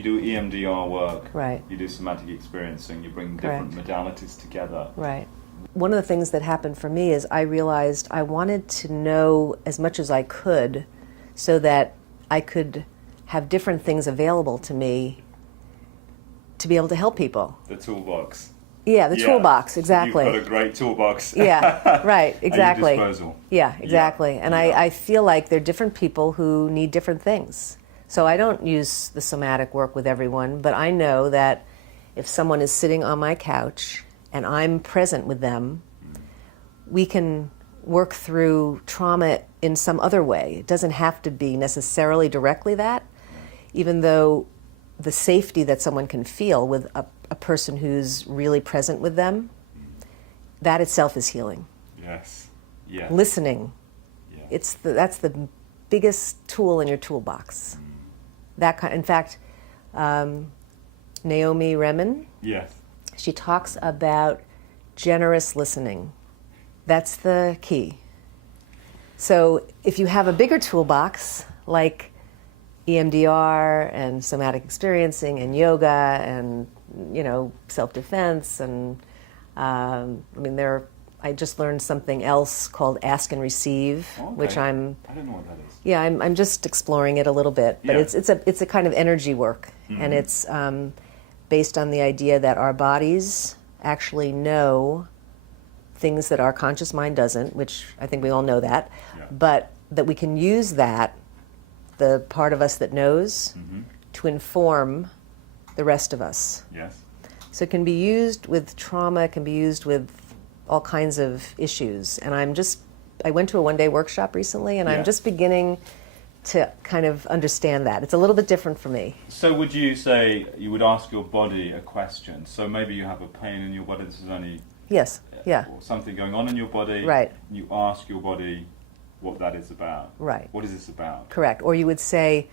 you do EMDR work, Right. you do somatic experiencing, you bring Correct. different modalities together. Right. One of the things that happened for me is I realized I wanted to know as much as I could so that I could have different things available to me to be able to help people. The toolbox. Yeah, the toolbox, exactly. You've got a great toolbox. Yeah, right, exactly. At your disposal. Yeah, exactly. And I feel like there are different people who need different things. So I don't use the somatic work with everyone, but I know that if someone is sitting on my couch and I'm present with them, we can work through trauma in some other way. It doesn't have to be necessarily directly that, even though the safety that someone can feel with a person who's really present with them, that itself is healing. Yes. Yeah. Listening, Yeah. that's the biggest tool in your toolbox. In fact, Naomi Remen, Yes. she talks about generous listening. That's the key. So if you have a bigger toolbox, like EMDR and somatic experiencing and yoga and, self-defense and, I just learned something else called Ask and Receive, Okay. which I don't know what that is. Yeah, I'm just exploring it a little bit, but Yeah. it's a kind of energy work, and it's based on the idea that our bodies actually know things that our conscious mind doesn't, which I think we all know that, but that we can use that, the part of us that knows, to inform the rest of us. Yes. So it can be used with trauma, it can be used with all kinds of issues. And I went to a one-day workshop recently, and I'm just beginning to kind of understand that. It's a little bit different for me. So would you say you would ask your body a question? So maybe you have a pain in your body, this is only... Yes, yeah. Or something going on in your body. Right. You ask your body what that is about. Right. What is this about? Correct. Or you would say,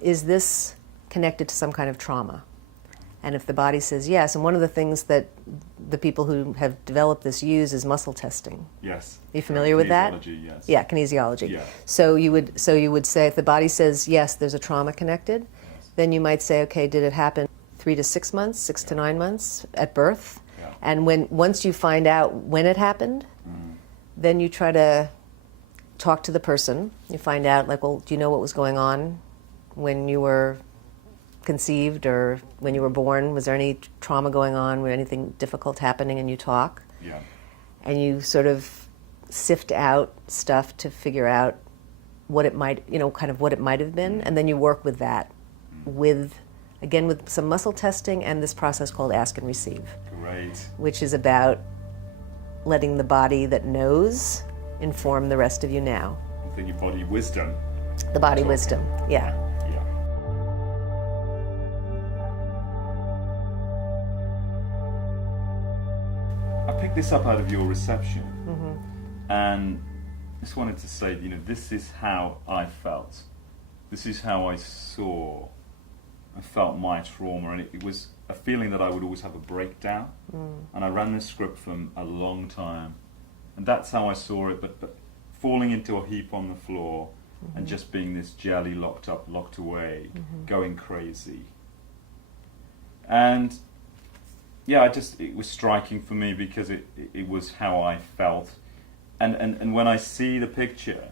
is this connected to some kind of trauma? And if the body says yes, and one of the things that the people who have developed this use is muscle testing. Yes. Are you familiar with that? Kinesiology, yes. Yeah, kinesiology. Yeah. So you would say if the body says yes, there's a trauma connected, then you might say, okay, did it happen 3 to 6 months, 6 to 9 months at birth? Yeah. And once you find out when it happened, then you try to talk to the person. You find out, like, well, do you know what was going on when you were conceived or when you were born? Was there any trauma going on? Was anything difficult happening? And you talk. Yeah. And you sort of sift out stuff to figure out what it might, kind of what it might have been. And then you work with that with some muscle testing and this process called Ask and Receive. Great. Which is about letting the body that knows inform the rest of you now. I'm thinking body wisdom. The body wisdom, yeah. Yeah. I picked this up out of your reception, and just wanted to say, this is how I felt. This is how I saw and felt my trauma, and it was a feeling that I would always have a breakdown. And I ran this script for a long time, and that's how I saw it. But falling into a heap on the floor and just being this jelly locked up, locked away, going crazy. And yeah, it was striking for me because it was how I felt. And when I see the picture,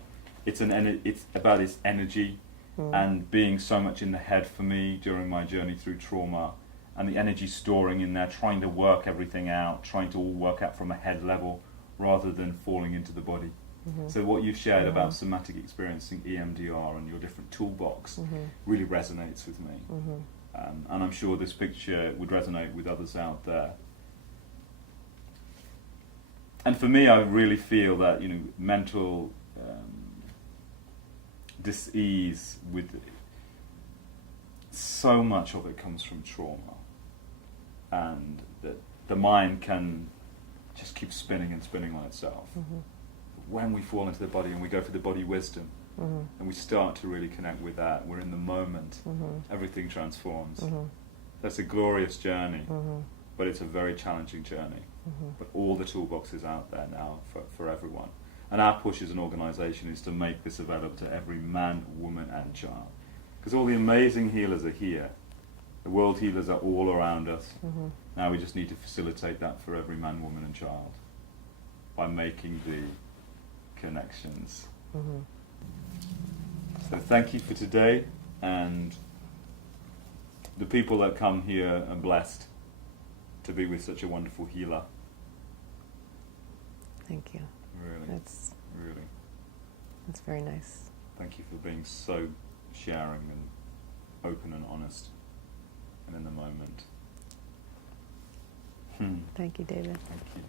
it's about its energy and being so much in the head for me during my journey through trauma, and the energy storing in there, trying to work everything out, trying to all work out from a head level rather than falling into the body. So what you've shared about somatic experiencing, EMDR, and your different toolbox really resonates with me. And I'm sure this picture would resonate with others out there. And for me, I really feel that mental dis-ease with so much of it comes from trauma, and that the mind can just keep spinning and spinning on itself. When we fall into the body and we go for the body wisdom, and we start to really connect with that, we're in the moment, everything transforms. That's a glorious journey, but it's a very challenging journey. But all the toolbox is out there now for everyone. And our push as an organisation is to make this available to every man, woman and child. Because all the amazing healers are here, The world healers are all around us. Now we just need to facilitate that for every man, woman and child by making the connections. So thank you for today, and the people that come here are blessed to be with such a wonderful healer. Thank you. Really, really. That's very nice. Thank you for being so sharing and open and honest and in the moment. Thank you, David. Thank you.